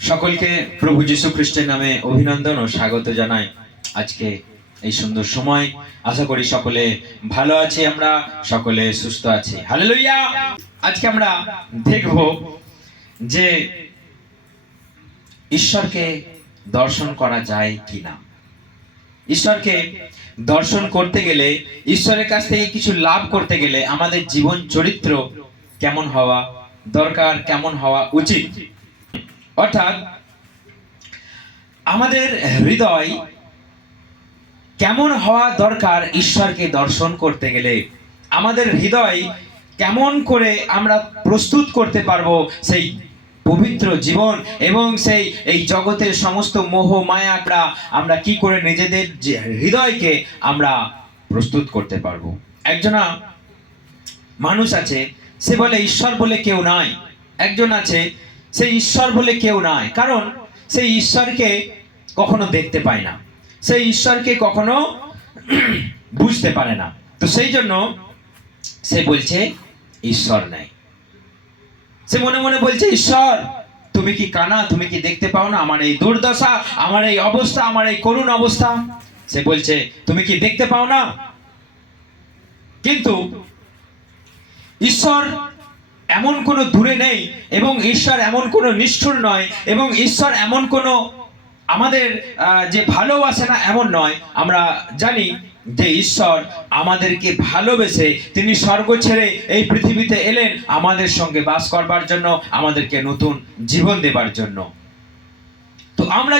সকলকে প্রভু যীশু খ্রিস্টের নামে অভিনন্দন ও স্বাগত জানাই। আজকে এই সুন্দর সময় আশা করি সকলে ভালো আছি, আমরা সকলে সুস্থ আছি। হালেলুয়া। আজকে আমরা দেখব যে ঈশ্বরকে দর্শন করা যায় কিনা। ঈশ্বরকে দর্শন করতে গেলে, ঈশ্বরের কাছ থেকে কিছু লাভ করতে গেলে আমাদের জীবন চরিত্র কেমন হওয়া দরকার, কেমন হওয়া উচিত। অর্থাৎ আমাদের হৃদয় কেমন হওয়া দরকার ঈশ্বরকে দর্শন করতে গেলে। আমাদের হৃদয় কেমন করে আমরা প্রস্তুত করতে পারবো সেই পবিত্র জীবন এবং সেই এই জগতের সমস্ত মোহ মায়া আমরা কি করে নিজেদের হৃদয়কে আমরা প্রস্তুত করতে পারবো। একজনা মানুষ আছে, সে বলে ঈশ্বর বলে কেউ নাই। একজন আছে, সেই ঈশ্বর বলে কেউ নাই, কারণ সেই ঈশ্বরকে কখনো দেখতে পায় না, সেই ঈশ্বরকে কখনো বুঝতে পারে না। তো সেই জন্য সে বলছে ঈশ্বর নাই। সে মনে মনে বলছে, ঈশ্বর তুমি কি কানা, তুমি কি দেখতে পাও না আমার এই দুর্দশা, আমার এই অবস্থা, আমার এই করুণ অবস্থা? সে বলছে তুমি কি দেখতে পাও না? কিন্তু ঈশ্বর এমন কোনো দূরে নেই, এবং ঈশ্বর এমন কোনো নিষ্ঠুর নয়, এবং ঈশ্বর এমন কোনো আমাদের যে ভালোবাসে না এমন নয়। আমরা জানি যে ঈশ্বর আমাদেরকে ভালোবেসে তিনি স্বর্গ ছেড়ে এই পৃথিবীতে এলেন আমাদের সঙ্গে বাস করবার জন্য, আমাদেরকে নতুন জীবন দেবার জন্য। তো আমরা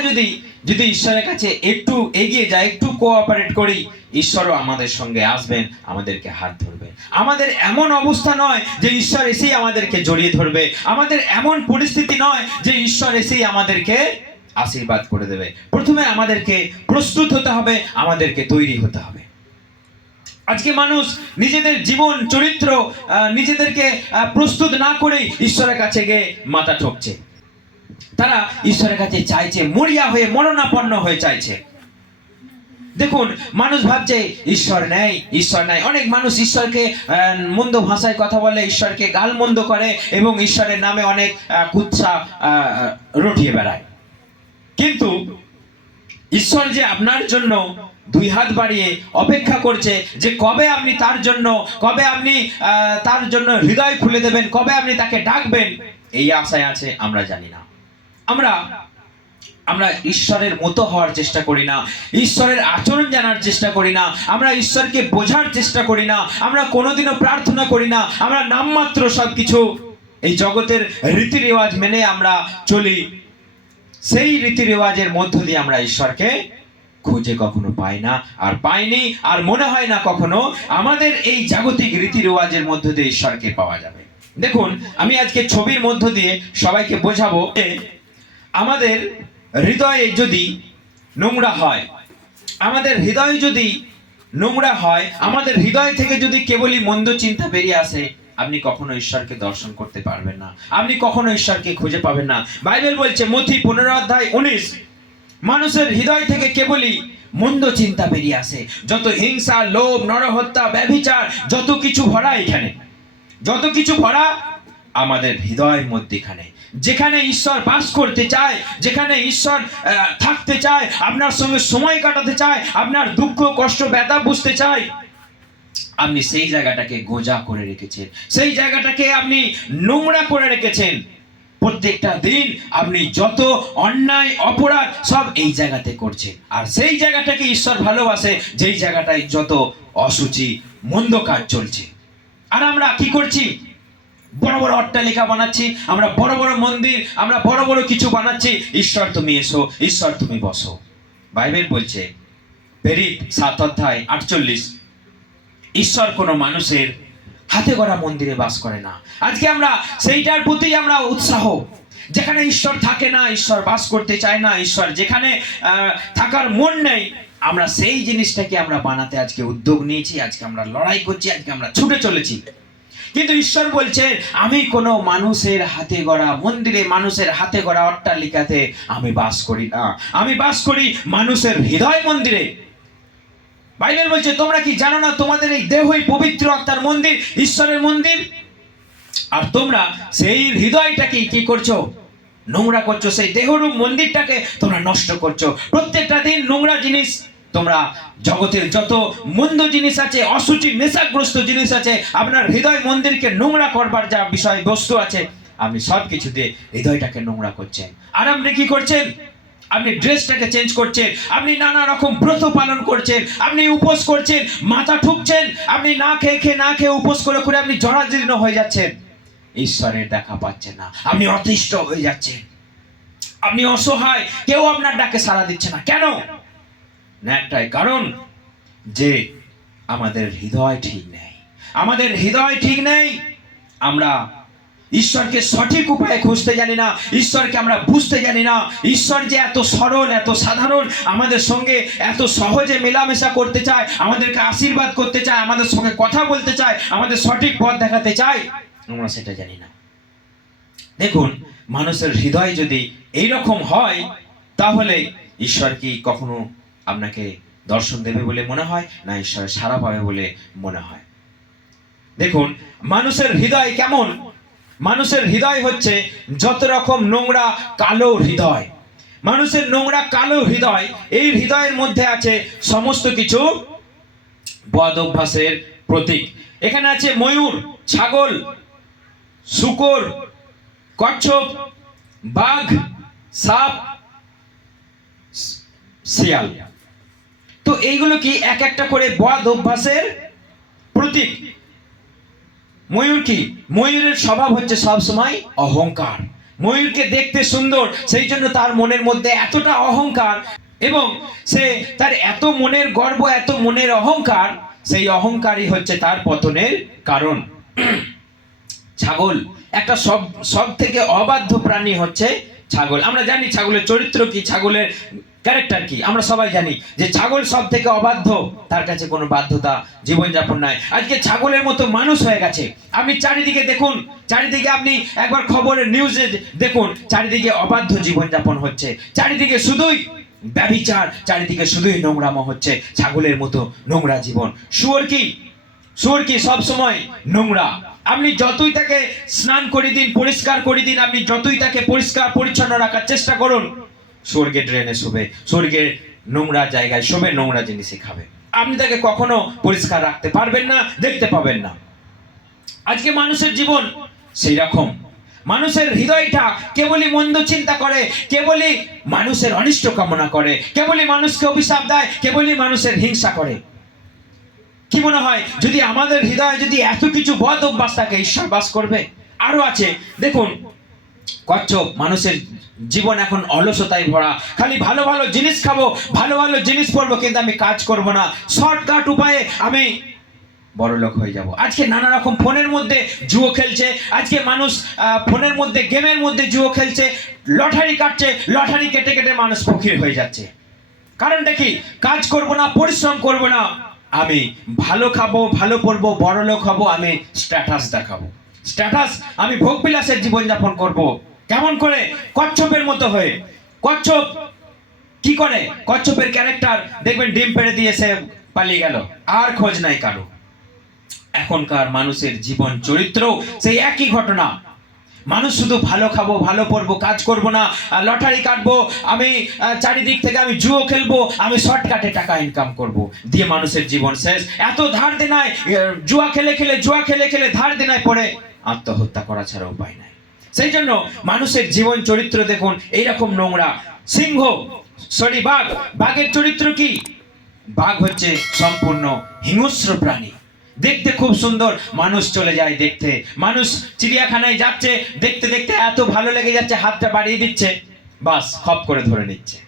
যদি ঈশ্বরের কাছে একটু এগিয়ে যাই, একটু কোঅপারেট করি, ঈশ্বরও আমাদের সঙ্গে আসবেন, আমাদেরকে হাত ধরবেন। আমাদের এমন অবস্থা নয় যে ঈশ্বর এসেই আমাদেরকে জড়িয়ে ধরবে, আমাদের এমন পরিস্থিতি নয় যে ঈশ্বর এসেই আমাদেরকে আশীর্বাদ করে দেবে। প্রথমে আমাদেরকে প্রস্তুত হতে হবে, আমাদেরকে তৈরি হতে হবে। আজকে মানুষ নিজেদের জীবন চরিত্র নিজেদেরকে প্রস্তুত না করেই ঈশ্বরের কাছে গিয়ে মাথা ঠকছে। তারা ঈশ্বরের কাছে চাইছে মরিয়া হয়ে, মরণাপন্ন হয়ে চাইছে। দেখুন, মানুষ ভাবছে ঈশ্বর নেই, ঈশ্বর নাই। অনেক মানুষ ঈশ্বরকে মন্দ ভাষায় কথা বলে, ঈশ্বরকে গাল মন্দ করে এবং ঈশ্বরের নামে অনেক কুৎসা রটিয়ে বেড়ায়। কিন্তু ঈশ্বর যে আপনার জন্য দুই হাত বাড়িয়ে অপেক্ষা করছে যে কবে আপনি তার জন্য হৃদয় খুলে দেবেন, কবে আপনি তাকে ডাকবেন, এই আশায় আছে। আমরা জানি না, আমরা ঈশ্বরের মতো হওয়ার চেষ্টা করি না, ঈশ্বরের আচরণ জানার চেষ্টা করি না, আমরা ঈশ্বরকে বোঝার চেষ্টা করি না, আমরা কোনোদিনও প্রার্থনা করি না। আমরা নামমাত্র সবকিছু এই জগতের রীতি রেওয়াজ মেনে আমরা চলি। সেই রীতি রেওয়াজের মধ্য দিয়ে আমরা ঈশ্বরকে খুঁজে কখনো পাই না, আর পাইনি, আর মনে হয় না কখনো আমাদের এই জাগতিক রীতি রেওয়াজের মধ্য দিয়ে ঈশ্বরকে পাওয়া যাবে। দেখুন, আমি আজকে ছবির মধ্য দিয়ে সবাইকে বোঝাবো যে আমাদের হৃদয়ে যদি নোংরা হয়, আমাদের হৃদয় যদি নোংরা হয়, আমাদের হৃদয় থেকে যদি কেবলই মন্দ চিন্তা বেরিয়ে আসে, আপনি কখনো ঈশ্বরকে দর্শন করতে পারবেন না, আপনি কখনো ঈশ্বরকে খুঁজে পাবেন না। বাইবেল বলছে মথি 15:19, মানুষের হৃদয় থেকে কেবলই মন্দ চিন্তা বেরিয়ে আসে। যত হিংসা, লোভ, নরহত্যা, ব্যভিচার, যত কিছু ভরা, এখানে যত কিছু ভরা আমাদের হৃদয়ের মধ্যেখানে। যেখানে ঈশ্বর বাস করতে চায়, যেখানে ঈশ্বর থাকতে চায়, আপনার সঙ্গে সময় কাটাতে চায়, আপনার দুঃখ কষ্ট ব্যথা বুঝতে চায়, আপনি সেই জায়গাটাকে গোঁজা করে রেখেছেন, সেই জায়গাটাকে আপনি নোংরা করে রেখেছেন। প্রত্যেকটা দিন আপনি যত অন্যায় অপরাধ সব এই জায়গাতে করছেন, আর সেই জায়গাটাকে ঈশ্বর ভালোবাসে, যেই জায়গাটায় যত অসুচি মন্দ কাজ চলছে। আর আমরা কি করছি? বড় বড় অট্টালিকা বানাচ্ছি, আমরা বড় বড় মন্দির, আমরা বড় বড় কিছু বানাচ্ছি। ঈশ্বর তুমি এসো, ঈশ্বর তুমি বসো। বাইবেল বলছে প্রেরিত 7:48, ঈশ্বর কোনো মানুষের হাতে গড়া মন্দিরে বাস করে না। আজকে আমরা সেইটার প্রতি আমরা উৎসাহ, যেখানে ঈশ্বর থাকে না, ঈশ্বর বাস করতে চায় না, ঈশ্বর যেখানে থাকার মন নেই, আমরা সেই জিনিসটাকে আমরা বানাতে আজকে উদ্যোগ নিয়েছি, আজকে আমরা লড়াই করছি, আজকে আমরা ছুটে চলেছি। কিন্তু ঈশ্বর বলছে আমি কোনো মানুষের হাতে গড়া মন্দিরে, মানুষের হাতে গড়া অট্টালিকাতে আমি বাস করি না, আমি বাস করি মানুষের হৃদয় মন্দিরে। বাইবেল বলছে তোমরা কি জানো না তোমাদের এই দেহই পবিত্র আত্মার মন্দির, ঈশ্বরের মন্দির, আর তোমরা সেই হৃদয়টাকে কি করছো? নোংরা করছো, সেই দেহরূপ মন্দিরটাকে তোমরা নষ্ট করছো। প্রত্যেকটা দিন নোংরা জিনিস তোমরা, জগতের যত মন্দ জিনিস আছে, অসুচি নেশাগ্রস্ত জিনিস আছে, আপনার হৃদয় মন্দিরকে নোংরা করবার যা বিষয় বস্তু আছে, আপনি সব কিছু দিয়ে হৃদয়টাকে নোংরা করছেন। আর আপনি কি করছেন? আপনি ড্রেসটাকে চেঞ্জ করছেন, আপনি নানা রকম ব্রত পালন করছেন, আপনি উপোস করছেন, মাথা ঠুকছেন, আপনি না খেয়ে উপোস করে করে আপনি জরাজীর্ণ হয়ে যাচ্ছেন, ঈশ্বরের দেখা পাচ্ছেন না, আপনি অতিষ্ঠ হয়ে যাচ্ছেন, আপনি অসহায়, কেউ আপনার ডাকে সাড়া দিচ্ছে না। কেন না? একটাই কারণ, যে আমাদের হৃদয় ঠিক নেই। আমাদের হৃদয় ঠিক নেই। আমরা ঈশ্বরকে সঠিক উপায়ে খুঁজতে জানি না, ঈশ্বরকে আমরা বুঝতে জানি না। ঈশ্বর যে এত সরল, এত সাধারণ, আমাদের সঙ্গে এত সহজে মেলামেশা করতে চায়, আমাদেরকে আশীর্বাদ করতে চায়, আমাদের সঙ্গে কথা বলতে চায়, আমাদের সঠিক পথ দেখাতে চায়, আমরা সেটা জানি না। দেখুন, মানুষের হৃদয় যদি এইরকম হয়, তাহলে ঈশ্বর কি কখনো আপনাকে দর্শন দেবে বলে মনে হয়? না ঈশ্বরের সাড়া পাবে বলে মনে হয়? দেখুন, মানুষের হৃদয় কেমন? মানুষের হৃদয় হচ্ছে যত রকম নোংরা কালো হৃদয়। মানুষের নোংরা কালো হৃদয়, এই হৃদয়ের মধ্যে আছে সমস্ত কিছু বদ অভ্যাসের প্রতীক। এখানে আছে ময়ূর, ছাগল, শূকর, কচ্ছপ, বাঘ, সাপ, শিয়াল। তো এইগুলো কি এক একটা করে বদ অভ্যাসের প্রতীক। ময়ূর কি? ময়ূরের স্বভাব হচ্ছে সব সময় অহংকার। ময়ূরকে দেখতে সুন্দর, সেই জন্য তার মনের মধ্যে এতটা অহংকার, এবং সে তার এত মনের গর্ব, এত মনের অহংকার, সেই অহংকারই হচ্ছে তার পতনের কারণ। ছাগল একটা সব থেকে অবাধ্য প্রাণী হচ্ছে ছাগল। আমরা জানি ছাগলের চরিত্র কি, ছাগলের ক্যারেক্টার কি, আমরা সবাই জানি যে ছাগল সব থেকে অবাধ্য, তার কাছে কোনো বাধ্যতা জীবনযাপন নাই। আজকে ছাগলের মতো মানুষ হয়ে গেছে। আপনি চারিদিকে দেখুন, চারিদিকে আপনি একবার খবরের নিউজে দেখুন, চারিদিকে অবাধ্য জীবনযাপন হচ্ছে, চারিদিকে শুধুই ব্যভিচার, চারিদিকে শুধুই নোংরামো হচ্ছে, ছাগলের মতো নোংরা জীবন। শুয়োর কি? শুয়োর কি সব সময় নোংরা। আপনি যতই তাকে স্নান করে দিন, পরিষ্কার করে দিন, আপনি যতই তাকে পরিষ্কার পরিচ্ছন্ন রাখার চেষ্টা করুন, স্বর্গে ড্রেনে শোবে, স্বর্গের নোংরা জায়গায় শোবে, নোংরা জিনিসই খাবে। আপনি তাকে কখনো পরিষ্কার রাখতে পারবেন না, দেখতে পাবেন না। আজকে মানুষের জীবন সেই রকম। মানুষের হৃদয়টা কেবলই মন্দ চিন্তা করে, কেবলই মানুষের অনিষ্ট কামনা করে, কেবলই মানুষকে অভিশাপ দেয়, কেবলই মানুষের হিংসা করে। কি মনে হয়, যদি আমাদের হৃদয়ে যদি এত কিছু বদ অভ্যাস থাকে, ঈশ্বর বাস করবে? আরো আছে, দেখুন, কচ্ছপ। মানুষের জীবন এখন অলসতায় ভরা, খালি ভালো ভালো জিনিস খাবো, ভালো ভালো জিনিস পরবো, কিন্তু আমি কাজ করব না, শর্টকাট উপায়ে আমি বড়লোক হয়ে যাব। আজকে নানা রকম ফোনের মধ্যে জুয়ো খেলছে, আজকে মানুষ ফোনের মধ্যে, গেমের মধ্যে জুয়ো খেলছে, লটারি কাটছে, লটারি কেটে কেটে মানুষ ফকির হয়ে যাচ্ছে। কারণটা কি? কাজ করব না, পরিশ্রম করব না, আমি ভালো খাবো, ভালো পরবো, বড়লোক হব, আমি স্ট্যাটাস দেখাবো, স্ট্যাটাস, আমি ভোগবিলাসের জীবনযাপন করব। কেমন করে? কচ্ছপের মতো হয়ে। কচ্ছপ কি করে? কচ্ছপের ক্যারেক্টার দেখবেন, ডিম পেড়ে দিয়ে সে পালিয়ে গেল, আর খোঁজ নাই কারো। এখনকার মানুষের জীবন চরিত্র সেই একই ঘটনা। মানুষ শুধু ভালো খাবো, ভালো পরবো, কাজ করব না, লটারি কাটবো, আমি চারিদিক থেকে আমি জুয়ো খেলবো, আমি শর্টকাটে টাকা ইনকাম করব, দিয়ে মানুষের জীবন শেষ। এত ধার দেনায়, জুয়া খেলে খেলে ধার দেনায় পড়ে আত্মহত্যা করা ছাড়া উপায় নাই। সেই জন্য মানুষের জীবন চরিত্র দেখুন এইরকম নোংরা। বাঘের চরিত্র কি? বাঘ হচ্ছে সম্পূর্ণ হিংস্র প্রাণী, দেখতে খুব সুন্দর, মানুষ চলে যায় দেখতে, মানুষ চিড়িয়াখানায় যাচ্ছে, দেখতে দেখতে এত ভালো লেগে যাচ্ছে, হাতটা বাড়িয়ে দিচ্ছে, বাস খপ করে ধরে নিচ্ছে।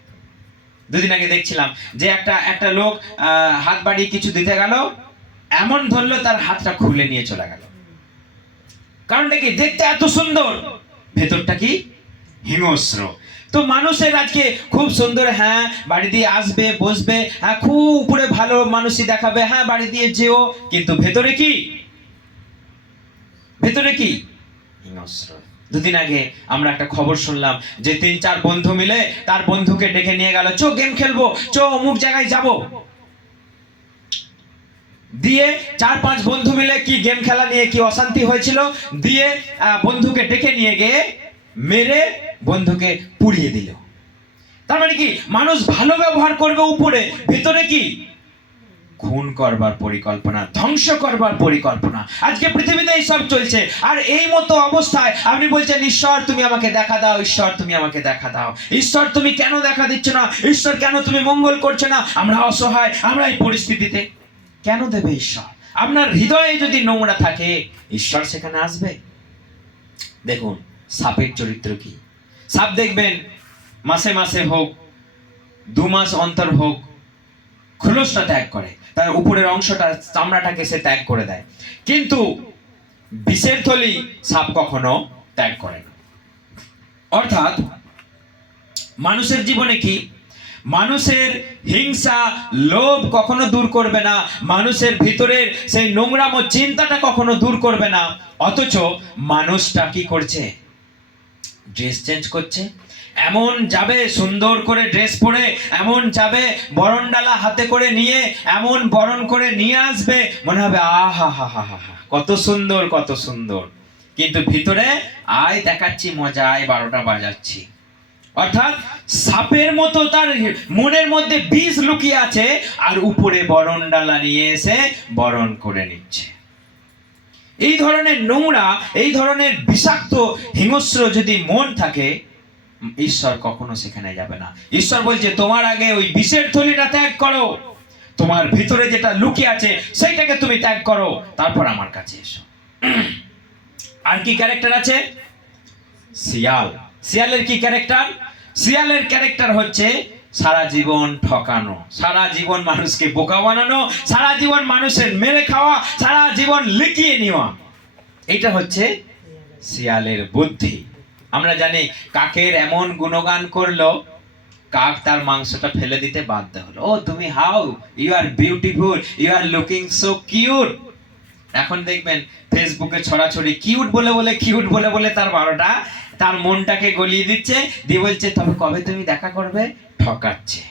দুদিন আগে দেখছিলাম যে একটা লোক হাত বাড়িয়ে কিছু দিতে গেল, এমন ধরলো তার হাতটা খুলে নিয়ে চলে গেল। কারণটা কি? দেখতে এত সুন্দর, ভেতরটা কি? হিংস্র। তো মানুষের আজকে খুব সুন্দর, হ্যাঁ বাড়ি দিয়ে আসবে, বসবে, হ্যাঁ খুব উপরে ভালো মানুষই দেখাবে, হ্যাঁ বাড়ি দিয়ে যেও, কিন্তু ভেতরে কি? ভেতরে কি? হিংস্র। দুদিন আগে আমরা একটা খবর শুনলাম যে 3-4 বন্ধু মিলে তার বন্ধুকে ডেকে নিয়ে গেল, চো গেম খেলবো, চো অমুক জায়গায় যাব। দিয়ে 4-5 বন্ধু মিলে কি গেম খেলা নিয়ে কি অশান্তি হয়েছিল, দিয়ে বন্ধুকে ডেকে নিয়ে গিয়ে মেরে বন্ধুকে পুড়িয়ে দিল। তার মানে কি, মানুষ ভালো ব্যবহার করবে উপরে, ভেতরে কি খুন করবার পরিকল্পনা, ধ্বংস করবার পরিকল্পনা। আজকে পৃথিবীতে এই সব চলছে। আর এই মতো অবস্থায় আপনি বলছেন, ঈশ্বর তুমি আমাকে দেখা দাও, ঈশ্বর তুমি আমাকে দেখা দাও, ঈশ্বর তুমি কেন দেখা দিচ্ছ না, ঈশ্বর কেন তুমি মঙ্গল করছো না, আমরা অসহায়, আমরা এই পরিস্থিতিতে। কেন দেবে ঈশ্বর? আপনার হৃদয়ে যদি নোংরা থাকে, ঈশ্বর সেখানে আসবে? দেখুন সাপের চরিত্র কি। সাপ দেখবেন মাসে মাসে হোক, 2 মাস অন্তর হোক, খোলসটা ত্যাগ করে, তার উপরের অংশটা, চামড়াটাকে সে ত্যাগ করে দেয়। কিন্তু বিষের থলি সাপ কখনো ত্যাগ করে না। অর্থাৎ মানুষের জীবনে কি, মানুষের হিংসা, লোভ কখনো দূর করবে না, মানুষের ভিতরের সেই নোংরাম চিন্তাটা কখনো দূর করবে না। অথচ মানুষটা কি করছে? ড্রেস চেঞ্জ করছে, এমন যাবে সুন্দর করে ড্রেস পরে, এমন যাবে বরণডালা হাতে করে নিয়ে, এমন বরণ করে নিয়ে আসবে, মনে হবে আহা হা হা হা, কত সুন্দর কত সুন্দর। কিন্তু ভিতরে আয় দেখাচ্ছি মজা, আয় 12টা বাজাচ্ছি। অর্থাৎ সাপের মতো তার মনের মধ্যে বিষ লুকিয়ে আছে, আর উপরে বরণডালা নিয়ে এসে বরণ করে নিচ্ছে। এই ধরনের নোংরা, এই ধরনের বিষাক্ত হিংস্র যদি মন থাকে, ঈশ্বর কখনো সেখানে যাবে না। ঈশ্বর বলছে তোমার আগে ওই বিষের থলিটা ত্যাগ করো, তোমার ভিতরে যেটা লুকিয়ে আছে সেইটাকে তুমি ত্যাগ করো, তারপর আমার কাছে এসো। আর কি ক্যারেক্টার আছে? শিয়াল। শিয়ালের কি ক্যারেক্টার? শিয়ালের ক্যারেক্টার হচ্ছে সারা জীবন ঠকানো, সারা জীবন মানুষকে বোকা বানানো, সারা জীবন মানুষের মেরে খাওয়া, সারা জীবন লিখিয়ে নেওয়া। এটা হচ্ছে শিয়ালের বুদ্ধি। আমরা জানি কাকের এমন গুণগান করলো, কাক তার মাংসটা ফেলে দিতে বাধ্য হলো। ও তুমি how you are beautiful, you are looking so cute. এখন দেখবেন ফেসবুকে ছড়াছড়ি, কিউট বলে বলে, কিউট বলে বলে তার 12টা, তার মনটাকে গলিয়ে দিচ্ছে, দিয়ে বলছে তবে কবে তুমি দেখা করবে। ঠকাচ্ছে।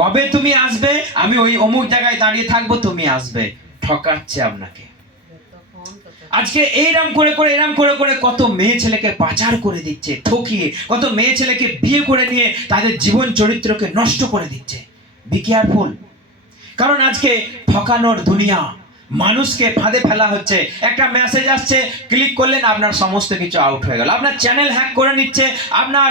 কবে তুমি আসবে, আমি ওই অমুক জায়গায় দাঁড়িয়ে থাকবো, তুমি আসবে। ঠকাচ্ছে আপনাকে। আজকে এইরাম করে করে, এরাম করে করে কত মেয়ে ছেলেকে পাচার করে দিচ্ছে, ঠকিয়ে, কত মেয়ে ছেলেকে বিয়ে করে নিয়ে তাদের জীবন চরিত্রকে নষ্ট করে দিচ্ছে। Be careful. কারণ আজকে ঠকানোর দুনিয়া, মানুষকে ফাঁদে ফেলা হচ্ছে। একটা মেসেজ আসছে, ক্লিক করলেন, আপনার সমস্ত কিছু আউট হয়ে গেল। আপনার চ্যানেল হ্যাক করে নিচ্ছে, আপনার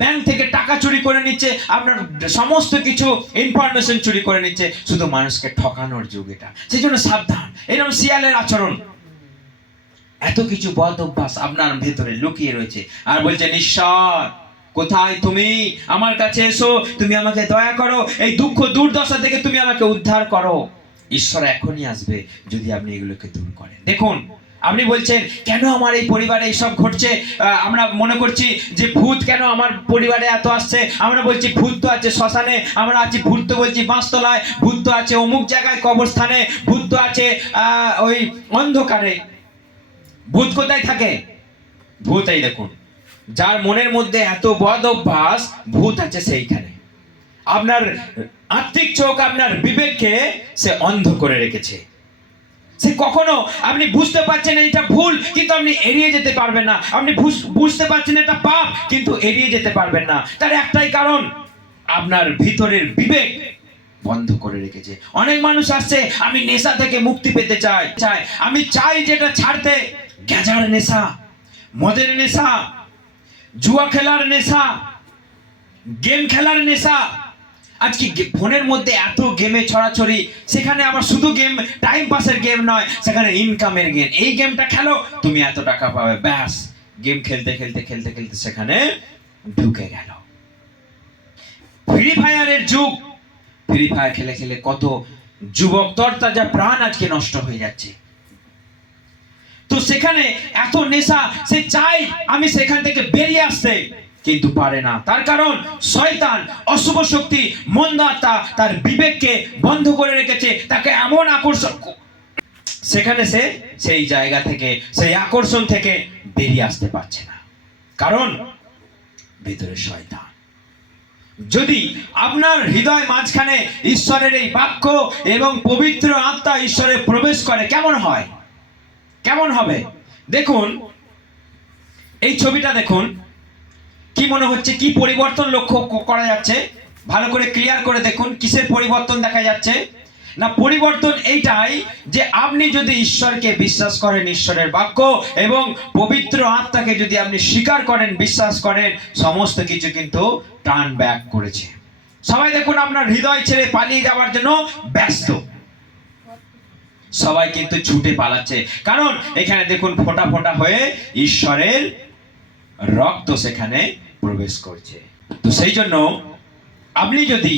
ব্যাংক থেকে টাকা চুরি করে নিচ্ছে, আপনার সমস্ত কিছু ইনফরমেশন চুরি করে নিচ্ছে, শুধু মানুষকে ঠকানোর যুগ এটা। সেই জন্য সাবধান। এরকম শিয়ালের আচরণ, এত কিছু বদ অভ্যাস আপনার ভেতরে লুকিয়ে রয়েছে। আর বলছেন ঈশ্বর কোথায় তুমি, আমার কাছে এসো, তুমি আমাকে দয়া করো, এই দুঃখ দুর্দশা থেকে তুমি আমাকে উদ্ধার করো। ঈশ্বর এখনই আসবে যদি আপনি এগুলোকে দূর করেন। দেখুন আপনি বলছেন কেন আমার এই পরিবারে এইসব ঘটছে, আমরা মনে করছি যে ভূত কেন আমার পরিবারে এত আসছে, আমরা বলছি ভূত তো আছে শ্মশানে, আমরা আছি ভূত তো বলছি বাঁশতলায়, ভূত তো আছে অমুক জায়গায় কবরস্থানে, ভূত তো আছে ওই অন্ধকারে। ভূত কোথায় থাকে? ভূত এই দেখুন, যার মনের মধ্যে এত বদ অভ্যাস, ভূত আছে সেইখানে। আপনার আত্মিক চোখ, আপনার বিবেককে সে অন্ধ করে রেখেছে। সে কখনো, আপনি বুঝতে পারছেন এটা ভুল, কিন্তু আপনি এড়িয়ে যেতে পারবেন না। আপনি বুঝতে পারছেন এটা পাপ, কিন্তু এড়িয়ে যেতে পারবেন না। তার একটাই কারণ, আপনার ভিতরের বিবেক বন্ধ করে রেখেছে। অনেক মানুষ আসছে, আমি নেশা থেকে মুক্তি পেতে চাই, আমি চাই যেটা ছাড়তে, গ্যাজার নেশা, মদের নেশা, জুয়া খেলার নেশা, গেম খেলার নেশা। আজকে ফোনের মধ্যে এত গেমে ছড়াছড়ি, সেখানে আবার শুধু গেম, টাইম পাসের গেম নয়, সেখানে ইনকামের গেম। এই গেমটা খেলো, তুমি এত টাকা পাবে, ব্যাস। গেম খেলতে খেলতে খেলতে খেলতে সেখানে ঢুকে গেল। ফ্রি ফায়ারের যুগ। ফ্রি ফায়ার খেলে খেলে কত যুবক তরতাজা প্রাণ আজকে নষ্ট হয়ে যাচ্ছে। তো সেখানে এত নেশা, সে চায় আমি সেখান থেকে বেরিয়ে আসতে, কিন্তু পারে না। তার কারণ শয়তান, অশুভ শক্তি, মন্দ আত্মা তার বিবেককে বন্ধ করে রেখেছে। তাকে এমন আকর্ষণ, সেখানে সে সেই জায়গা থেকে, সেই আকর্ষণ থেকে বেরিয়ে আসতে পারছে না, কারণ ভিতরে শয়তান। যদি আপনার হৃদয় মাঝখানে ঈশ্বরের এই বাক্য এবং পবিত্র আত্মা ঈশ্বরে প্রবেশ করে, কেমন হয়, কেমন হবে? দেখুন এই ছবিটা দেখুন, কি মনে হচ্ছে, কি পরিবর্তন লক্ষ্য করা যাচ্ছে? ভালো করে ক্লিয়ার করে দেখুন, কিসের পরিবর্তন দেখা যাচ্ছে? না, পরিবর্তন এইটাই যে আপনি যদি ঈশ্বরকে বিশ্বাস করেন, ঈশ্বরের বাক্য এবং পবিত্র আত্মাকে যদি আপনি স্বীকার করেন, বিশ্বাস করেন, সমস্ত কিছু কিন্তু টার্ন ব্যাক করেছে। সবাই দেখুন আপনার হৃদয় ছেড়ে পালিয়ে যাওয়ার জন্য ব্যস্ত, সবাই কিন্তু ছুটে পালাচ্ছে, কারণ এখানে দেখুন ফোঁটা ফোঁটা হয়ে ঈশ্বরের রক্ত সেখানে প্রবেশ করছে। তো সেই জন্য আপনি যদি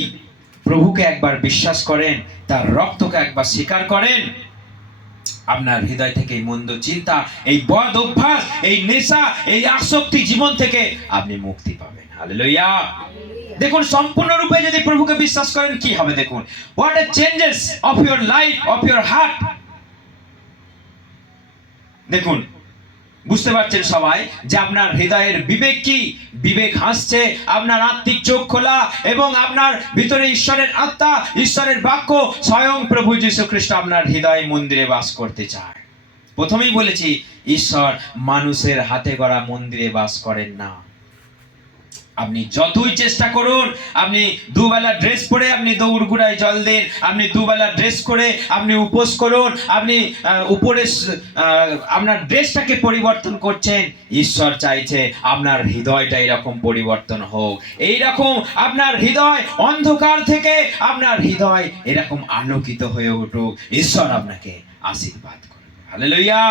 প্রভুকে একবার বিশ্বাস করেন, তার রক্তকে একবার স্বীকার করেন, আপনার হৃদয় থেকে এই মন্দ চিন্তা, এই বদ অভ্যাস, এই নেশা, এই আসক্তি জীবন থেকে আপনি মুক্তি পাবেন। হালেলুয়া। দেখুন সম্পূর্ণরূপে যদি প্রভুকে বিশ্বাস করেন কি হবে দেখুন, what a changes of your life, of your heart. দেখুন, বুঝতে পারছেন সবাই যে আপনার হৃদয়ের বিবেক কি? বিবেক হাসছে, আপনার আত্মিক চোখ খোলা, এবং আপনার ভিতরে ঈশ্বরের আত্মা, ঈশ্বরের বাক্য, স্বয়ং প্রভু যীশু খ্রিস্ট আপনার হৃদয় মন্দিরে বাস করতে চায়। প্রথমেই বলেছি, ঈশ্বর মানুষের হাতে গড়া মন্দিরে বাস করেন না। আপনি যতই চেষ্টা করুন, আপনি দুবেলা ড্রেস পরে আপনি দৌড়গুড়ায় জল দিন, আপনি দুবেলা ড্রেস করে আপনি উপোস করুন, আপনি উপরে আপনার ড্রেসটাকে পরিবর্তন করছেন, ঈশ্বর চাইছে আপনার হৃদয়টা এরকম পরিবর্তন হোক, এইরকম আপনার হৃদয় অন্ধকার থেকে আপনার হৃদয় এরকম আলোকিত হয়ে উঠুক। ঈশ্বর আপনাকে আশীর্বাদ করবে। হালেলুয়া।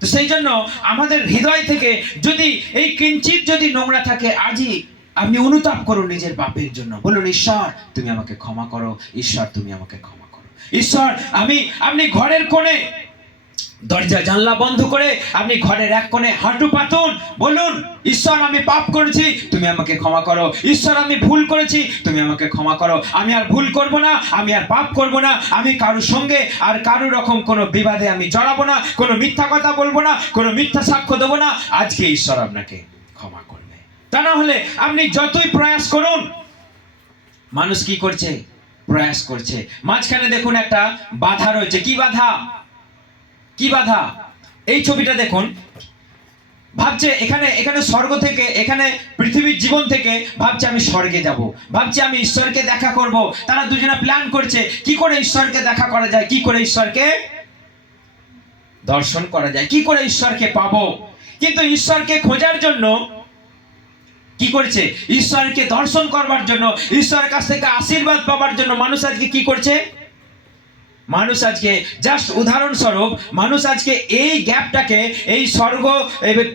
তো সেই জন্য আমাদের হৃদয় থেকে যদি এই কিঞ্চিত যদি নোংরা থাকে, আজই আপনি অনুতাপ করুন নিজের পাপের জন্য। বলুন, ঈশ্বর তুমি আমাকে ক্ষমা করো, ঈশ্বর তুমি আমাকে ক্ষমা করো। ঈশ্বর আপনি ঘরের কোণে দরজা জানলা বন্ধ করে আপনি ঘরের এক কোণে হাঁটু পাতুন, বলুন, ঈশ্বর আমি পাপ করেছি, তুমি আমাকে ক্ষমা করো। ঈশ্বর আমি ভুল করেছি, তুমি আমাকে ক্ষমা করো। আমি আর ভুল করব না, আমি আর পাপ করব না, আমি কারোর সঙ্গে আর কারো রকম কোনো বিবাদে আমি জড়াবো না, কোনো মিথ্যা কথা বলবো না, কোনো মিথ্যা সাক্ষ্য দেবো না। আজকে ঈশ্বর আপনাকে ক্ষমা করবে। তা না হলে আপনি যতই প্রয়াস করুন, মানুষ কি করছে? প্রয়াস করছে। মাঝখানে দেখুন একটা বাধা রয়েছে। কি বাধা? কি বাধা? এই ছবিটা দেখুন, ভাবছে এখানে স্বর্গ থেকে, এখানে পৃথিবীর জীবন থেকে ভাবছে আমি স্বর্গে যাব, ভাবছে আমি ঈশ্বরকে দেখা করব। তারা দুজনে প্ল্যান করছে কি করে ঈশ্বরকে দেখা করা যায়, কি করে ঈশ্বরকে দর্শন করা যায়, কি করে ঈশ্বরকে পাবো। কিন্তু ঈশ্বরকে খোঁজার জন্য কি করছে? ঈশ্বরকে দর্শন করবার জন্য, ঈশ্বরের কাছ থেকে আশীর্বাদ পাওয়ার জন্য মানুষ আজকে কি করছে? মানুষ আজকে জাস্ট উদাহরণস্বরূপ, মানুষ আজকে এই গ্যাপটাকে, এই স্বর্গ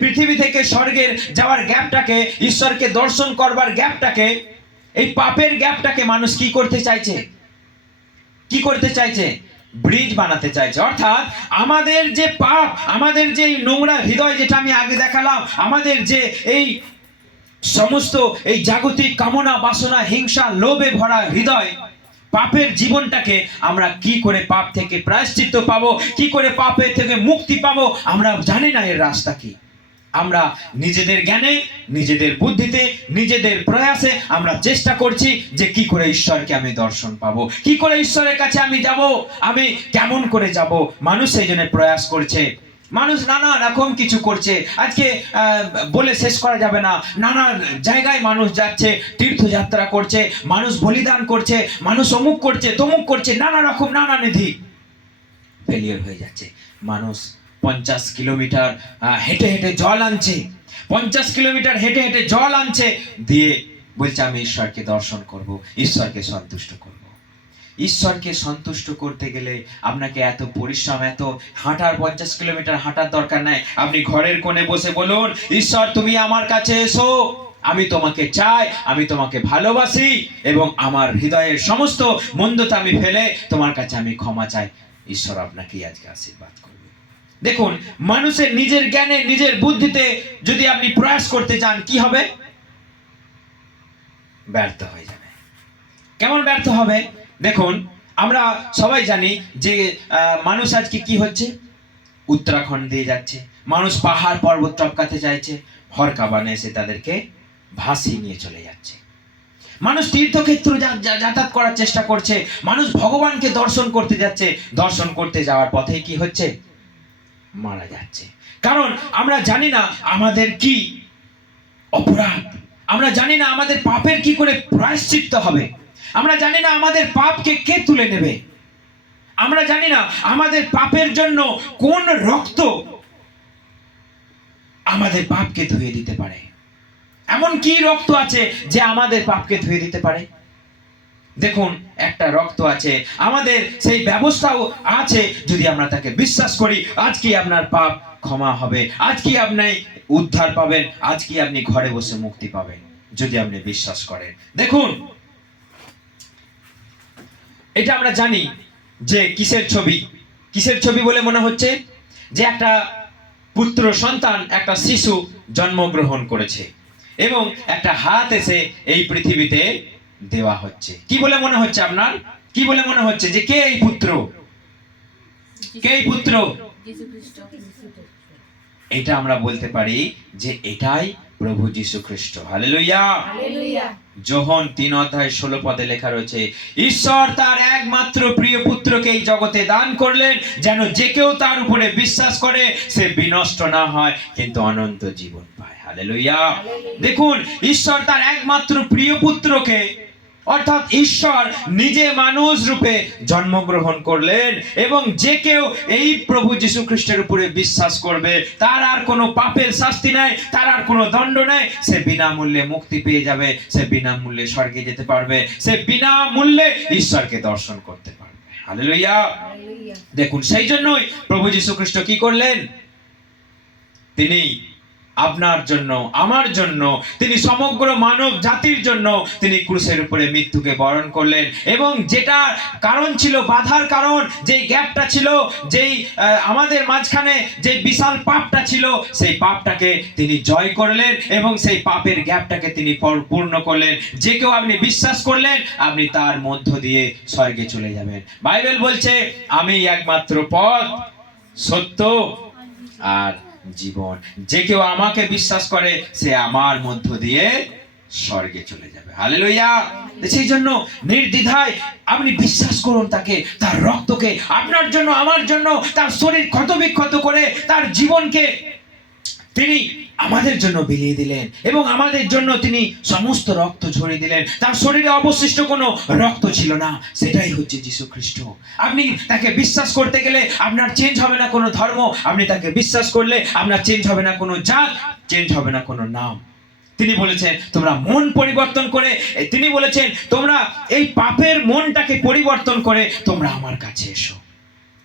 পৃথিবী থেকে স্বর্গের যাওয়ার গ্যাপটাকে, ঈশ্বরকে দর্শন করবার গ্যাপটাকে, এই পাপের গ্যাপটাকে মানুষ কি করতে চাইছে? কি করতে চাইছে? ব্রিজ বানাতে চাইছে। অর্থাৎ আমাদের যে পাপ, আমাদের যে নোংরা হৃদয়, যেটা আমি আগে দেখালাম, আমাদের যে এই সমস্ত এই জাগতিক কামনা, বাসনা, হিংসা, লোভে ভরা হৃদয়, পাপের জীবনটাকে আমরা কি করে পাপ থেকে প্রায়শ্চিত্ত পাবো, কি করে পাপের থেকে মুক্তি পাবো, আমরা জানি না এর রাস্তা কি। আমরা নিজেদের জ্ঞানে, নিজেদের বুদ্ধিতে, নিজেদের প্রয়াসে আমরা চেষ্টা করছি যে কি করে ঈশ্বরকে আমি দর্শন পাবো, কি করে ঈশ্বরের কাছে আমি যাব, আমি কেমন করে যাব। মানুষ সেই জন্য প্রয়াস করছে, মানুষ নানা রকম কিছু করছে। আজকে বলে শেষ করা যাবে না, নানা জায়গায় মানুষ যাচ্ছে, তীর্থযাত্রা করছে, মানুষ বলিদান করছে, মানুষ অমুক করছে, তমুক করছে, নানা রকম নানা নিধি। ফেলিয়ার হয়ে যাচ্ছে। মানুষ 50 কিলোমিটার হেঁটে হেঁটে জল আনছে, 50 কিলোমিটার হেঁটে হেঁটে জল আনছে, দিয়ে বলছে আমি ঈশ্বরকে দর্শন করব, ঈশ্বরকে সন্তুষ্ট করব। ঈশ্বরকে সন্তুষ্ট করতে গেলে আপনাকে এত পরিশ্রম, এত হাঁটার, 50 কিলোমিটার হাঁটার দরকার নাই। আপনি ঘরের কোণে বসে বলুন, ঈশ্বর তুমি আমার কাছে এসো, আমি তোমাকে চাই, আমি তোমাকে ভালোবাসি, এবং আমার হৃদয়ের সমস্ত মন্দতা আমি ফেলে তোমার কাছে আমি ক্ষমা চাই। ঈশ্বর আপনাকেই আজকে আশীর্বাদ করবে। দেখুন, মানুষের নিজের জ্ঞানে, নিজের বুদ্ধিতে যদি আপনি প্রয়াস করতে চান, কি হবে? ব্যর্থ হয়ে যাবে। কেমন ব্যর্থ হবে? দেখুন, আমরা সবাই জানি যে মানুষ আজকে কি হচ্ছে, উত্তরাখণ্ড দিয়ে যাচ্ছে, মানুষ পাহাড় পর্বত টপকাতে চাইছে, হরকাবানে এসে তাদেরকে ভাসিয়ে নিয়ে চলে যাচ্ছে। মানুষ তীর্থক্ষেত্র যাতায়াত করার চেষ্টা করছে, মানুষ ভগবানকে দর্শন করতে যাচ্ছে, দর্শন করতে যাওয়ার পথে কি হচ্ছে? মারা যাচ্ছে। কারণ আমরা জানি না আমাদের কি অপরাধ, আমরা জানি না আমাদের পাপের কি করে প্রায়শ্চিত্ত হবে, আমরা জানি না আমাদের পাপকে কে তুলে নেবে, আমরা জানি না আমাদের পাপের জন্য কোন রক্ত আমাদের পাপকে ধুয়ে দিতে পারে। এমন কি রক্ত আছে যে আমাদের পাপকে ধুয়ে দিতে পারে? দেখুন, একটা রক্ত আছে, আমাদের সেই ব্যবস্থাও আছে। যদি আমরা তাকে বিশ্বাস করি, আজকে আপনার পাপ ক্ষমা হবে, আজকে আপনি উদ্ধার পাবেন, আজকে আপনি ঘরে বসে মুক্তি পাবেন, যদি আপনি বিশ্বাস করেন। দেখুন, এটা আমরা জানি যে কিসের ছবি, কিসের ছবি বলে মনে হচ্ছে যে একটা পুত্র সন্তান, একটা শিশু জন্মগ্রহণ করেছে এবং একটা হাত এসে এই পৃথিবীতে দেওয়া হচ্ছে। কি বলে মনে হচ্ছে আপনার? কি বলে মনে হচ্ছে যে কে এই পুত্র? কে এই পুত্র? এটা আমরা বলতে পারি যে এটাই প্রভু যীশু খ্রিস্ট। হালেলুয়া। যোহন 3:16 লেখা রয়েছে, ঈশ্বর তার একমাত্র প্রিয় পুত্রকে এই জগতে দান করলেন, যেন যে কেউ তার উপরে বিশ্বাস করে সে বিনষ্ট না হয় কিন্তু অনন্ত জীবন পায়। হালেলুয়া। দেখুন, ঈশ্বর তার একমাত্র প্রিয় পুত্রকে, অর্থাৎ ঈশ্বর নিজে মানুষ রূপে জন্মগ্রহণ করলেন এবং যে কেউ এই প্রভু যীশু খ্রিস্টের উপরে বিশ্বাস করবে তার আর কোনো পাপের শাস্তি নাই, তার আর কোনো দণ্ড নাই, সে বিনামূল্যে মুক্তি পেয়ে যাবে, সে বিনামূল্যে স্বর্গে যেতে পারবে, সে বিনামূল্যে ঈশ্বরকে দর্শন করতে পারবে। হালেলুয়া। দেখুন, সেই জন্যই প্রভু যীশু খ্রিস্ট কি করলেন? তিনি আপনার জন্য, আমার জন্য, তিনি সমগ্র মানব জাতির জন্য তিনি ক্রুশের উপরে মৃত্যুকে বরণ করলেন এবং যেটা কারণ ছিল, বাধার কারণ, যেই গ্যাপটা ছিল, যেই আমাদের মাঝখানে যে বিশাল পাপটা ছিল, সেই পাপটাকে তিনি জয় করলেন এবং সেই পাপের গ্যাপটাকে তিনি পূর্ণ করলেন। যে কেউ আপনি বিশ্বাস করলেন, আপনি তার মধ্য দিয়ে স্বর্গে চলে যাবেন। বাইবেল বলছে, আমি একমাত্র পথ, সত্য আর জীবন, যে কেউ আমাকে বিশ্বাস করে সে আমার মধ্য দিয়ে স্বর্গে চলে যাবে। হালেলুয়া। সেই জন্য নির্দ্বিধায় আপনি বিশ্বাস করুন তাকে, তার রক্তকে, আপনার জন্য, আমার জন্য তার শরীর ক্ষত বিক্ষত করে তার জীবনকে তিনি আমাদের জন্য বিলিয়ে দিলেন এবং আমাদের জন্য তিনি সমস্ত রক্ত ঝরিয়ে দিলেন। তার শরীরে অবশিষ্ট কোনো রক্ত ছিল না, সেটাই হচ্ছে যীশু খ্রিস্ট। আপনি তাকে বিশ্বাস করতে গেলে আপনার চেঞ্জ হবে না কোনো ধর্ম, আপনি তাকে বিশ্বাস করলে আপনার চেঞ্জ হবে না কোনো জাত, চেঞ্জ হবে না কোনো নাম। তিনি বলেছেন তোমরা মন পরিবর্তন করে, তিনি বলেছেন তোমরা এই পাপের মনটাকে পরিবর্তন করে তোমরা আমার কাছে এসো।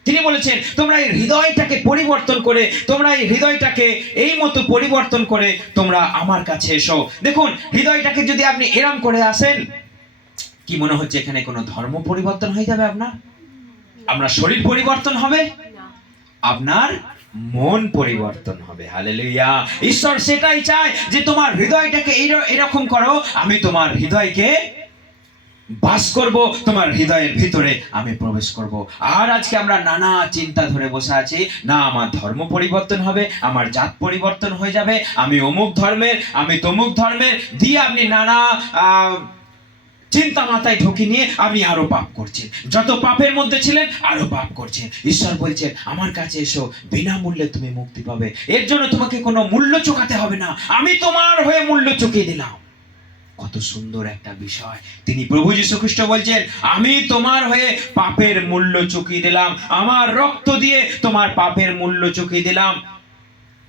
তিনি বলেছেন তোমরা এই হৃদয়টাকে পরিবর্তন করে, তোমরা এই হৃদয়টাকে এই মতো পরিবর্তন করে তোমরা আমার কাছে এসো। দেখুন, হৃদয়টাকে যদি আপনি এরম করে আসেন, কি মনে হচ্ছে এখানে কোনো ধর্ম পরিবর্তন হয়ে যাবে? আপনার শরীর পরিবর্তন হবে, আপনার মন পরিবর্তন হবে। হালেলুয়া। ঈশ্বর সেটাই চায় যে তোমার হৃদয়টাকে এরকম করো, আমি তোমার হৃদয়কে বাস করব, তোমার হৃদয়ের ভিতরে আমি প্রবেশ করব। আর আজকে আমরা নানা চিন্তা ধরে বসে আছি, না আমার ধর্ম পরিবর্তন হবে, আমার জাত পরিবর্তন হয়ে যাবে, আমি অমুক ধর্মের, আমি তমুক ধর্মের, দিয়ে আপনি নানা চিন্তা মাথায় ঢুকিয়ে নিয়ে আপনি আরো পাপ করছেন, যত পাপের মধ্যে ছিলেন আরো পাপ করছেন। ঈশ্বর বলছেন আমার কাছে এসো, বিনামূল্যে তুমি মুক্তি পাবে, এর জন্য তোমাকে কোনো মূল্য চুকাতে হবে না, আমি তোমার হয়ে মূল্য চুকিয়ে দিলাম। কত সুন্দর একটা বিষয়। তিনি প্রভু যীশু খ্রিস্ট বলছেন আমি তোমার হয়ে পাপের মূল্য চুকিয়ে দিলাম, আমার রক্ত দিয়ে তোমার পাপের মূল্য চুকিয়ে দিলাম,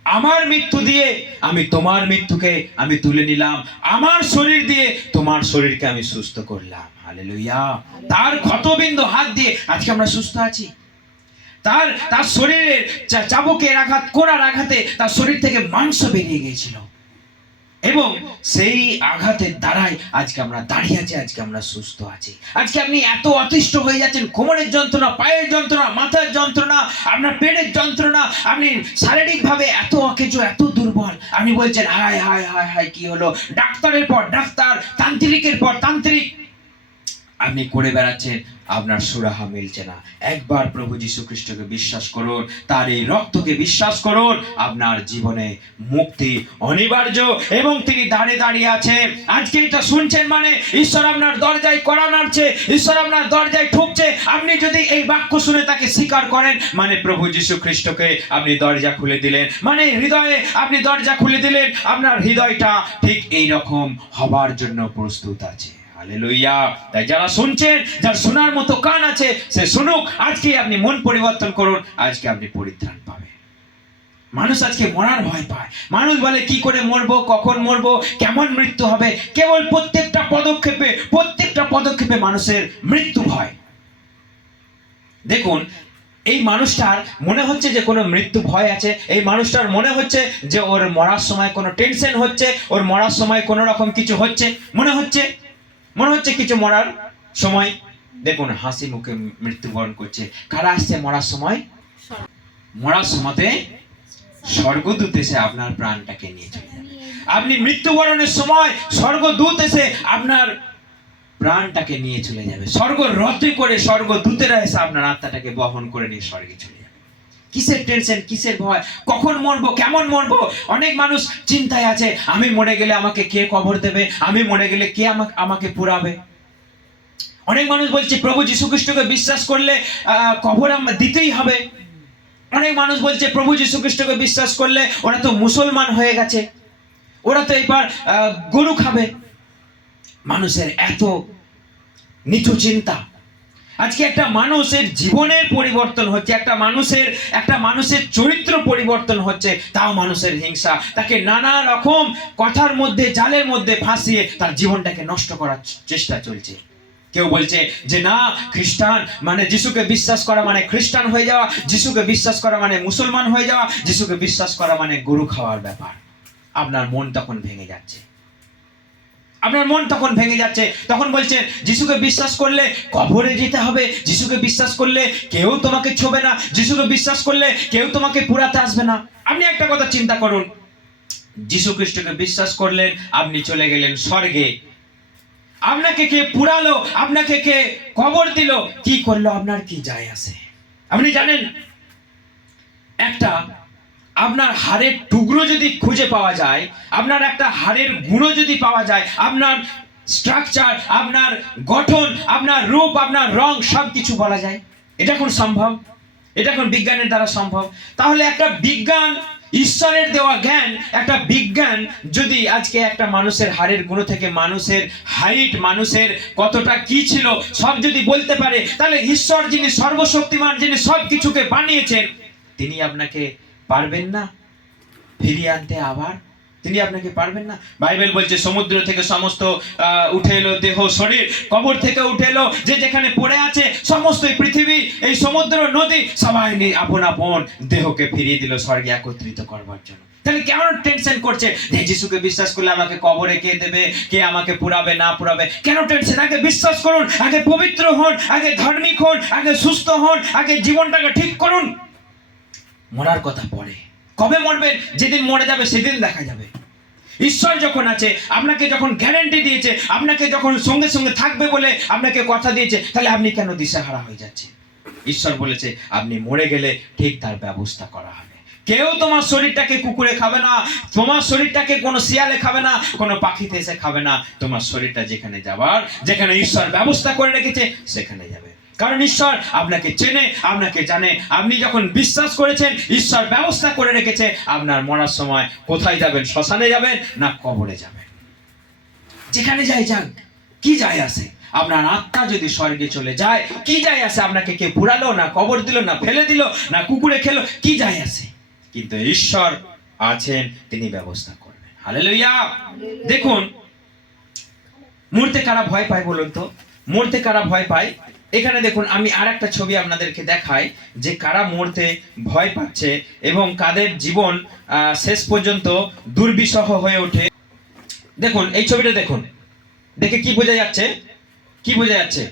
আমার মৃত্যু দিয়ে আমি তোমার মৃত্যুকে আমি তুলে নিলাম, আমার শরীর দিয়ে তোমার শরীরকে আমি সুস্থ করলাম। হালেলুয়া। তার ক্ষতবিন্দু হাত দিয়ে আজকে আমরা সুস্থ আছি। তার শরীরের চাবুকের আঘাত, কোড়ার আঘাতে তার শরীর থেকে মাংস বেরিয়ে গিয়েছিল এবং সেই আঘাতের দ্বারাই আজকে আমরা দাঁড়িয়ে আছি, আজকে আমরা সুস্থ আছি। আজকে আপনি এত অতিষ্ঠ হয়ে যাচ্ছেন, কোমরের যন্ত্রণা, পায়ের যন্ত্রণা, মাথার যন্ত্রণা, আপনার পেটের যন্ত্রণা, আপনি শারীরিকভাবে এত অকেজো, এত দুর্বল, আপনি বলছেন হায় হায় হায় হায় কি হলো, ডাক্তারের পর ডাক্তার, তান্ত্রিকের পর তান্ত্রিক, আপনি করে বেড়াচ্ছেন, আপনার সুরাহা মিলছে না। একবার প্রভু যীশু খ্রিস্টকে বিশ্বাস করুন, তার এই রক্তকে বিশ্বাস করুন, আপনার জীবনে মুক্তি অনিবার্য এবং তিনি দাঁড়িয়ে দাঁড়িয়ে আছেন। আজকে এটা শুনছেন মানে ঈশ্বর আপনার দরজায় কড়া নাড়ছে, ঈশ্বর আপনার দরজায় ঠুকছে। আপনি যদি এই বাক্য শুনে তাকে স্বীকার করেন মানে প্রভু যীশু খ্রিস্টকে আপনি দরজা খুলে দিলেন, মানে হৃদয়ে আপনি দরজা খুলে দিলেন। আপনার হৃদয়টা ঠিক এই রকম হবার জন্য প্রস্তুত আছে। হালেলুয়া। তাই যারা শুনছেন, যার শোনার মতো কান আছে সে শুনুক। আজকে আপনি মন পরিবর্তন করুন, আজকে আপনি পরিত্রাণ পাবেন। মানুষ আজকে মরার ভয় পায়। মানুষ বলে কি করে মরবো, কখন মরবো, কেমন মৃত্যু হবে। কেবল প্রত্যেকটা পদক্ষেপে মানুষের মৃত্যু ভয়। দেখুন, এই মানুষটার মনে হচ্ছে যে কোনো মৃত্যু ভয় আছে। এই মানুষটার মনে হচ্ছে যে ওর মরার সময় কোনো টেনশন হচ্ছে, ওর মরার সময় কোনো রকম কিছু হচ্ছে, মনে হচ্ছে কিছু মরার সময়। দেখুন, হাসি মুখে মৃত্যুবরণ করছে। কারা আসছে মরার সময়? মরার সময়তে স্বর্গদূত এসে আপনার প্রাণটাকে নিয়ে চলে যাবে। আপনি মৃত্যুবরণের সময় স্বর্গদূত এসে আপনার প্রাণটাকে নিয়ে চলে যাবে। স্বর্গ রথে করে স্বর্গদূতেরা এসে আপনার আত্মাটাকে বহন করে নিয়ে স্বর্গে চলে যাবে। কিসের টেনশন, কিসের ভয়, কখন মরবো, কেমন মরবো? অনেক মানুষ চিন্তায় আছে, আমি মরে গেলে আমাকে কে কবর দেবে, আমি মরে গেলে কে আমাকে পুরাবে। অনেক মানুষ বলছে প্রভু যীশু খ্রিস্টকে বিশ্বাস করলে কবর দিতেই হবে। অনেক মানুষ বলছে প্রভু যীশু খ্রিস্টকে বিশ্বাস করলে ওরা তো মুসলমান হয়ে গেছে, ওরা তো এবার গরু খাবে। মানুষের এত নিচু চিন্তা। আজকে একটা মানুষের জীবনের পরিবর্তন হচ্ছে, একটা মানুষের চরিত্র পরিবর্তন হচ্ছে, তাও মানুষের হিংসা। তাকে নানা রকম কথার মধ্যে, জালের মধ্যে ফাঁসিয়ে তার জীবনটাকে নষ্ট করার চেষ্টা চলছে। কেউ বলছে যে না, খ্রিস্টান মানে যিশুকে বিশ্বাস করা মানে খ্রিস্টান হয়ে যাওয়া, যিশুকে বিশ্বাস করা মানে মুসলমান হয়ে যাওয়া, যিশুকে বিশ্বাস করা মানে গরু খাওয়ার ব্যাপার। আপনার মন তখন ভেঙে যাচ্ছে, তখন বলছেন যিশুকে বিশ্বাস করলে কবরে যেতে হবে, যিশুকে বিশ্বাস করলে কেউ তোমাকে ছোবে না, যিশুকে বিশ্বাস করলে কেউ তোমাকে পুরাতে আসবে না। আপনি একটা কথা চিন্তা করুন, যিশু খ্রিস্টকে বিশ্বাস করলেন, আপনি চলে গেলেন স্বর্গে, আপনাকে কে পুরালো, আপনাকে কে কবর দিল, কি করলো, আপনার কি যায় আসে? আপনি জানেন, একটা আপনার হাড়ের টুকরো যদি খুঁজে পাওয়া যায়, আপনার একটা হাড়ের গুঁড়ো যদি পাওয়া যায়, আপনার স্ট্রাকচার, আপনার গঠন, আপনার রূপ, আপনার রং সবকিছু বলা যায়। এটা কোন সম্ভব? এটা কোন বিজ্ঞানের দ্বারা সম্ভব? তাহলে একটা বিজ্ঞান, ঈশ্বরের দেওয়া জ্ঞান, একটা বিজ্ঞান যদি আজকে একটা মানুষের হাড়ের গুঁড়ো থেকে মানুষের হাইট, মানুষের কতটা কি ছিল সব যদি বলতে পারে, তাহলে ঈশ্বর যিনি সর্বশক্তিমান, যিনি সব কিছুকে বানিয়েছেন, তিনি আপনাকে পারবেন না ফিরিয়ে আনতে? আবার তিনি আপনাকে পারবেন না? বাইবেল বলছে সমুদ্র থেকে সমস্ত উঠে এলো দেহ শরীর, কবর থেকে উঠে এলো যে যেখানে পড়ে আছে সমস্ত এই পৃথিবী, এই সমুদ্র, নদী সবাই আপন আপন দেহকে ফিরিয়ে দিল স্বর্গে একত্রিত করবার জন্য। তাহলে কেমন টেনশন করছে যে যিশুকে বিশ্বাস করলে আমাকে কবরে কে দেবে, কে আমাকে পুরাবে না পুরাবে? কেন টেনশন? আগে বিশ্বাস করুন, আগে পবিত্র হন, আগে ধার্মিক হন, আগে সুস্থ হন, আগে জীবনটাকে ঠিক করুন। মরার কথা পরে, কবে মরবেন? যেদিন মরে যাবে সেদিন দেখা যাবে। ঈশ্বর যখন আছে, আপনাকে যখন গ্যারান্টি দিয়েছে, আপনাকে যখন সঙ্গে সঙ্গে থাকবে বলে আপনাকে কথা দিয়েছে, তাহলে আপনি কেন দিশাহারা হয়ে যাচ্ছে? ঈশ্বর বলেছে আপনি মরে গেলে ঠিক তার ব্যবস্থা করা হবে। কেউ তোমার শরীরটাকে কুকুরে খাবে না, তোমার শরীরটাকে কোনো শিয়ালে খাবে না, কোনো পাখিতে এসে খাবে না। তোমার শরীরটা যেখানে যাবার, যেখানে ঈশ্বর ব্যবস্থা করে রেখেছে সেখানে যাবে। কারণ ঈশ্বর আপনাকে চেনে, আপনাকে জানে। আপনি যখন বিশ্বাস করেছেন, ঈশ্বর ব্যবস্থা করে রেখেছে আপনার মরার সময় কোথায় যাবেন, শ্মশানে যাবেন না কবরে যাবেন। যেখানে যাই যান, কি যায় আসে? আপনার আত্মা যদি স্বর্গে চলে যায়, কি যায় আসে? আপনাকে কে পুরালো না কবর দিল না ফেলে দিল না কুকুরে খেলো, কি যায় আসে? কিন্তু ঈশ্বর আছেন, তিনি ব্যবস্থা করবেন। হালেলুয়া। দেখুন, মরতে কারা ভয় পায় বলুন তো? মরতে কারা ভয় পায়? এখানে দেখুন, আমি আর একটা ছবি আপনাদেরকে দেখাই যে কারা মরতে ভয় পাচ্ছে এবং কাদের জীবন শেষ পর্যন্ত দুর্বিষহ হয়ে ওঠে। দেখুন এই ছবিটা, দেখুন, দেখে কি বোঝা যাচ্ছে? কি বোঝা যাচ্ছে?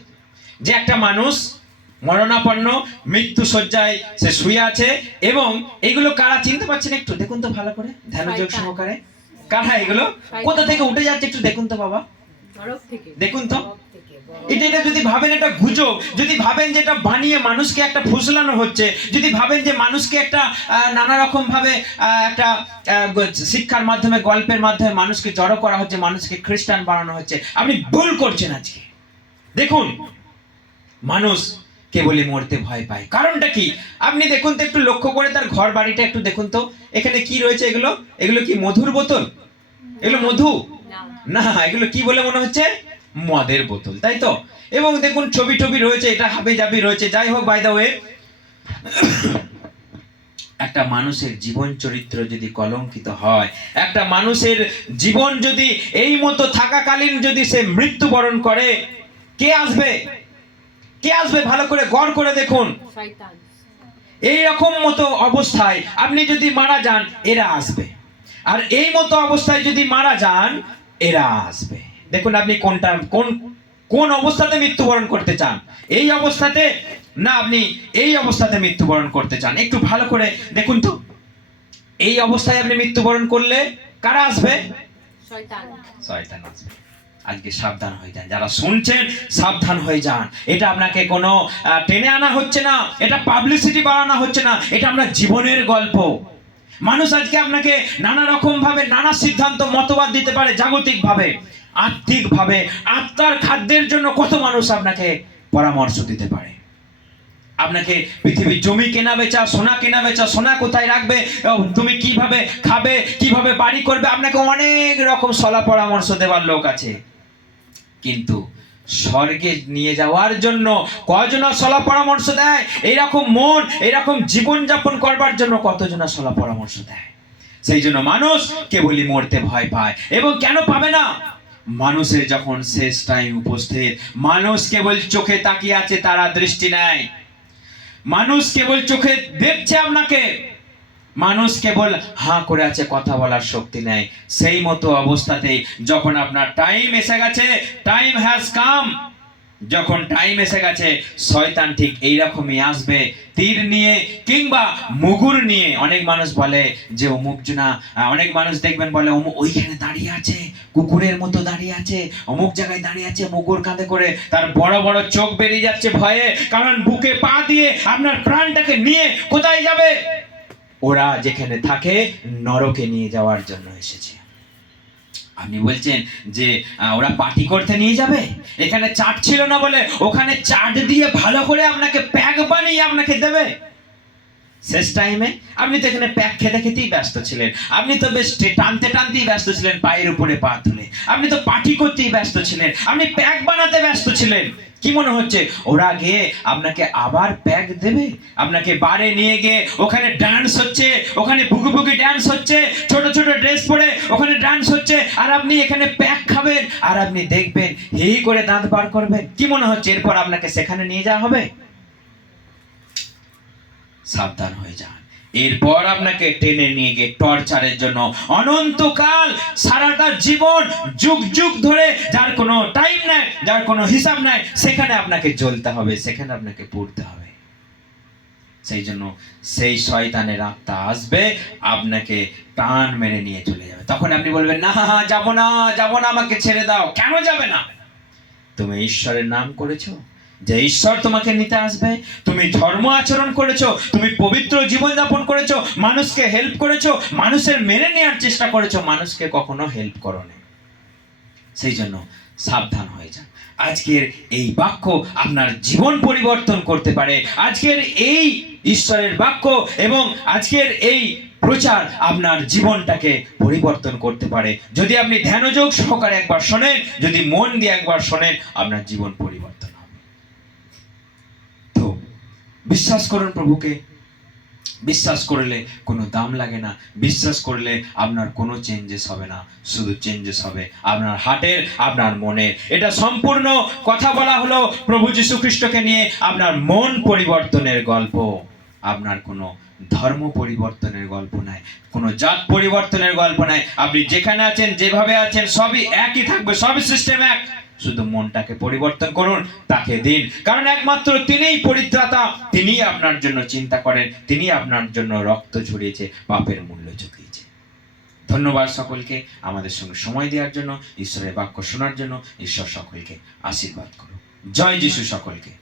যে একটা মানুষ মরণাপন্ন, মৃত্যু শয্যায় সে শুয়ে আছে। এবং এগুলো কারা চিনতে পারছেন? একটু দেখুন তো ভালো করে, ধ্যানযোগ সহকারে। কারা এগুলো? কোথা থেকে উঠে যাচ্ছে একটু দেখুন তো বাবা। দেখুন তো, এটা যদি ভাবেন এটা গুজব, যদি ভাবেন যে এটা বানিয়ে মানুষকে একটা ফুসলানো হচ্ছে, যদি ভাবেন যে মানুষকে একটা নানা রকম ভাবে একটা শিক্ষার মাধ্যমে, গল্পের মাধ্যমে মানুষকে জড়ো করা হচ্ছে, মানুষকে খ্রিস্টান বানানো হচ্ছে, আপনি ভুল করছেন আজকে। দেখুন, মানুষ কেবলই মরতে ভয় পায়, কারণটা কি আপনি দেখুন তো, একটু লক্ষ্য করে তার ঘর বাড়িটা একটু দেখুন তো, এখানে কি রয়েছে? এগুলো কি মধুর বোতল? এগুলো মধু না, এগুলো কি বলে মনে হচ্ছে? মদের বোতল, তাই তো? এবং দেখুন ছবি টবি রয়েছে, এটা হাবি জাবি রয়েছে। যাই হোক, বাই দা ওয়ে, একটা মানুষের জীবন চরিত্র যদি কলঙ্কিত হয়, একটা মানুষের জীবন যদি এই মতো থাকাকালীন যদি সে মৃত্যুবরণ করে, কে আসবে? কে আসবে? ভালো করে গড় করে দেখুন। এই রকম মতো অবস্থায় আপনি যদি মারা যান, এরা আসবে। আর এই মতো অবস্থায় যদি মারা যান, এরা আসবে। দেখুন আপনি কোন অবস্থাতে মৃত্যুবরণ করতে চান? এই অবস্থাতে না আপনি এই অবস্থাতে মৃত্যুবরণ করতে চান? একটু ভালো করে দেখুন তো, এই অবস্থায় আপনি মৃত্যুবরণ করলে কারা আসবে? শয়তান আসবে। আজকে সাবধান হয়ে যান, যারা শুনছেন সাবধান হয়ে যান। এটা আপনাকে কোনো টেনে আনা হচ্ছে না, এটা পাবলিসিটি বাড়ানো হচ্ছে না, এটা আমরা জীবনের গল্প। মানুষ আজকে আপনাকে নানা রকম ভাবে নানা সিদ্ধান্ত মতবাদ দিতে পারে, জাগতিক ভাবে, আর্থিক ভাবে, আত্মার খাদ্যের জন্য কত মানুষ আপনাকে পরামর্শ দিতে পারে। আপনাকে পৃথিবীর জমি কেনা বেচা, সোনা কেনা বেচা, সোনা কোথায় রাখবে, তুমি কিভাবে খাবে, কিভাবে বাড়ি করবে, আপনাকে অনেক রকম সলা পরামর্শ দেওয়ার লোক আছে। কিন্তু স্বর্গে নিয়ে যাওয়ার জন্য কয়জনা সলা পরামর্শ দেয়? এইরকম মন, এইরকম জীবন যাপন করবার জন্য কতজনা সলা পরামর্শ দেয়? সেই জন্য মানুষ কেবলই মরতে ভয় পায়। এবং কেন পাবে না? মানুষের যখন শেষ টাইম উপস্থিত, মানুষ কেবল চোখে তাকিয়ে আছে, তারা দৃষ্টি নেয়। মানুষ কেবল চোখে দেখছে আপনাকে, মানুষ কেবল হাঁ করে আছে, কথা বলার শক্তি নেই। সেই মতো অবস্থাতেই যখন আপনার টাইম এসে গেছে, টাইম হ্যাজ কাম, যখন টাইম এসে গেছে, শয়তান ঠিক এইরকমই আসবে, তীর নিয়ে কিংবা মুগুর নিয়ে। অনেক মানুষ বলে যে অমুক জনা, অনেক মানুষ দেখবেন বলে ওইখানে দাঁড়িয়ে আছে, কুকুরের মতো দাঁড়িয়ে আছে, অমুক জায়গায় দাঁড়িয়ে আছে, মুগুর কাঁধে করে, তার বড় বড় চোখ বেরিয়ে যাচ্ছে ভয়ে, কারণ বুকে পা দিয়ে আপনার প্রাণটাকে নিয়ে কোথায় যাবে? ওরা যেখানে থাকে নরকে নিয়ে যাওয়ার জন্য এসেছে। আপনি বলছেন যে ওরা পার্টি করতে নিয়ে যাবে, এখানে চাট ছিল না বলে ওখানে চাট দিয়ে ভালো করে আপনাকে প্যাক বানিয়ে আপনাকে দেবে। শেষ টাইমে আপনি তো এখানে প্যাক খেতে খেতেই ব্যস্ত ছিলেন, আপনি তো বেশ টানতে টানতেই ব্যস্ত ছিলেন, পায়ের উপরে পা তুলে, আপনি তো পার্টি করতেই ব্যস্ত ছিলেন, আপনি প্যাক বানাতে ব্যস্ত ছিলেন। কি মনে হচ্ছে ওরা গিয়ে আপনাকে আবার প্যাক দেবে? আপনাকে বারে নিয়ে গিয়ে ওখানে ডান্স হচ্ছে, ওখানে বুগি বুগি ডান্স হচ্ছে, ছোট ছোট ড্রেস পরে ওখানে ডান্স হচ্ছে, আর আপনি এখানে প্যাক খাবেন, আর আপনি দেখবেন হি করে দাঁত বার করবেন। কি মনে হচ্ছে এরপর আপনাকে সেখানে নিয়ে যাওয়া হবে? সাবধান হয়ে যান। এরপর আপনাকে টেনে নিয়ে গিয়ে টর্চারের জন্য অনন্তকাল, সারাটা জীবন, যুগ যুগ ধরে, যার কোনো টাইম নাই, যার কোনো হিসাব নাই, সেখানে আপনাকে জ্বলতে হবে, সেখানে আপনাকে পড়তে হবে। সেই জন্য সেই শয়তানের আত্মা আসবে, আপনাকে টান মেরে নিয়ে চলে যাবে। তখন আপনি বলবেন না, যাবো না, যাবো না, আমাকে ছেড়ে দাও। কেন যাবে না? তুমি ঈশ্বরের নাম করেছো, যে ঈশ্বর তোমাকে নিতে আসবে। তুমি ধর্ম আচরণ করেছো, তুমি পবিত্র জীবন যাপন করেছো, মানুষকে হেল্প করেছো, মানুষের মেনে নেওয়ার চেষ্টা করেছো, মানুষকে কখনো হেল্প করোনি। সেই জন্য সাবধান হয়ে যান। আজকের এই বাক্য আপনার জীবন পরিবর্তন করতে পারে। আজকের এই ঈশ্বরের বাক্য এবং আজকের এই প্রচার আপনার জীবনটাকে পরিবর্তন করতে পারে। যদি আপনি ধ্যানযোগ সহকারে একবার শোনেন, যদি মন দিয়ে একবার শোনেন, আপনার জীবন পরিবর্তন হবে। তো বিশ্বাস করুন প্রভুকে। বিশ্বাস করলে কোনো দাম লাগে না, বিশ্বাস করলে আপনার কোনো চেঞ্জেস হবে না, শুধু চেঞ্জেস হবে আপনার হার্টের, আপনার মনের। এটা সম্পূর্ণ কথা বলা হলো প্রভু যীশু খ্রিস্টকে নিয়ে, আপনার মন পরিবর্তনের গল্প। আপনার কোনো ধর্ম পরিবর্তনের গল্প নাই, কোনো জাত পরিবর্তনের গল্প নাই। আপনি যেখানে আছেন, যেভাবে আছেন, সবই একই থাকবে, সবই সিস্টেম এক। শুধু মনটাকে পরিবর্তন করুন, তাকে দিন, কারণ একমাত্র তিনিই পরিত্রাতা, তিনি আপনার জন্য চিন্তা করেন, তিনি আপনার জন্য রক্ত ঝরিয়েছে, পাপের মূল্য চুকিয়েছে। ধন্যবাদ সকলকে আমাদের সঙ্গে সময় দেওয়ার জন্য, ঈশ্বরের বাক্য শোনার জন্য। ঈশ্বর সকলকে আশীর্বাদ করুন। জয় যিশু সকলকে।